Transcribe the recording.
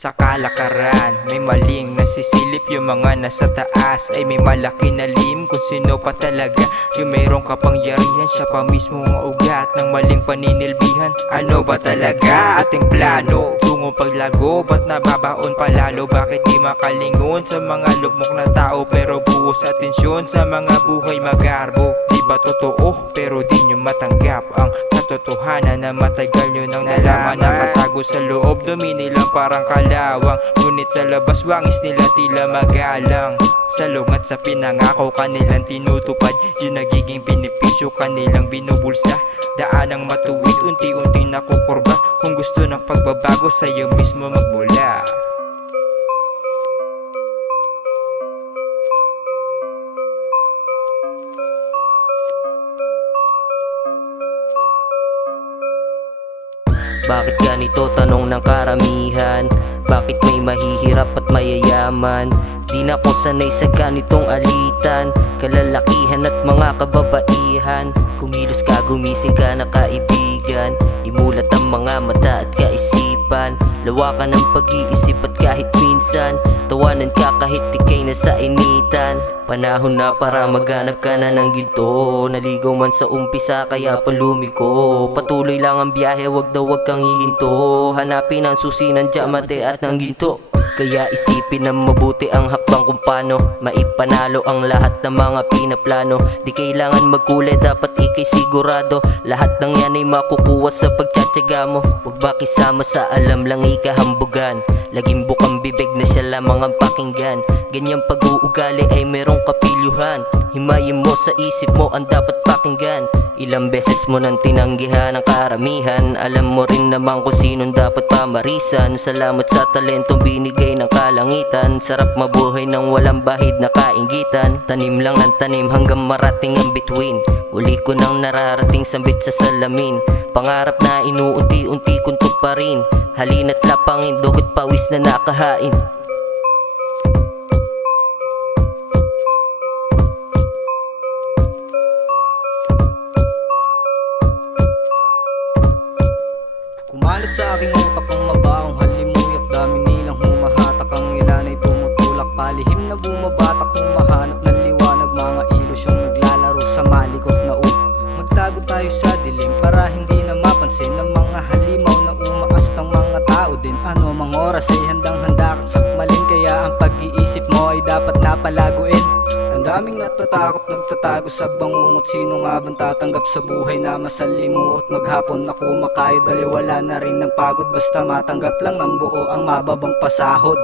Sa kalakaran, may maling nasisilip. Yung mga nasa taas ay may malaki na lim. Kung sino pa talaga yung mayroong kapangyarihan, siya pa mismo ang ugat ng maling paninilbihan. Ano ba talaga ating plano? Tungong paglago, ba't nababaon palalo? Bakit di makalingon sa mga lugmok na tao, pero buhos atensyon sa mga buhay magarbo? Di ba totoo, pero di nyo matanggap ang katotohanan na matagal nyo nang nalaman. Nakatago sa loob, dumi nilang parang kalawang, ngunit sa labas wangis nila tila magalang. Salungat sa pinangako kanilang tinutupad, yung nagiging benepisyo kanilang binubulsa. Daanang matuwid, unti-unting nakukurba. Kung gusto ng pagbabago, sa'yo mismo magmula. Bakit ganito, tanong ng karamihan? Bakit may mahihirap at mayayaman? Di na ko sanay sa ganitong alitan, kalalakihan at mga kababaihan. Kumilos ka, gumising ka na kaibigan, imulat ang mga mata at kaisipan. Lawakan ng pag-iisip at kahit minsan tawanan ka kahit ikay nasa initan. Panahon na para maghanap ka na ng ginto. Naligaw man sa umpisa kaya palumiko. Patuloy lang ang biyahe, wag na wag kang hihinto. Hanapin ang susi ng diamante at ng ginto. Kaya isipin na mabuti ang hakbang kung paano maipanalo ang lahat ng mga pinaplano. Di kailangan magkulay, dapat ikay sigurado. Lahat ng yan ay makukuha sa pagtsatsaga mo. Huwag ba kisama sa alam lang ikahambugan. Laging bukang bibig na siya lamang ang pakinggan. Ganyang pag-uugali ay merong kapilyuhan. Himayin mo sa isip mo ang dapat pakinggan. Ilang beses mo nang tinanggihan ang karamihan. Alam mo rin naman kung sinong dapat pamarisan. Salamat sa talentong binigay ng kalangitan. Sarap mabuhay ng walang bahid na kainggitan. Tanim lang ng tanim hanggang marating ang bituin. Uli ko nang nararating sambit sa salamin. Pangarap na inuunti-unti kong tuparin. Halina't lapangin, dugot pawis na nakahain. Kumalat sa aking utak ang mabaong halimuyak. Dami nilang humahatak, ang ilan ay tumutulak. Palihim na bumabatak kung mahanap ng liwanag. Mga ilusyong naglalaro sa malikot na magtago tayo sa dilim para hindi na mapansin ng mga halimaw na umaas ng mga tao din. Ano mang oras ay handang-handa kang sakmalin. Kaya ang pag-iisip mo ay dapat napalaguin. Ang daming natatakot, nagtatago sa bangungot. Sino nga bang tatanggap sa buhay na masalimuot? Maghapon na kumakayod, baliwala na rin ng pagod. Basta matanggap lang ng buo ang mababang pasahod.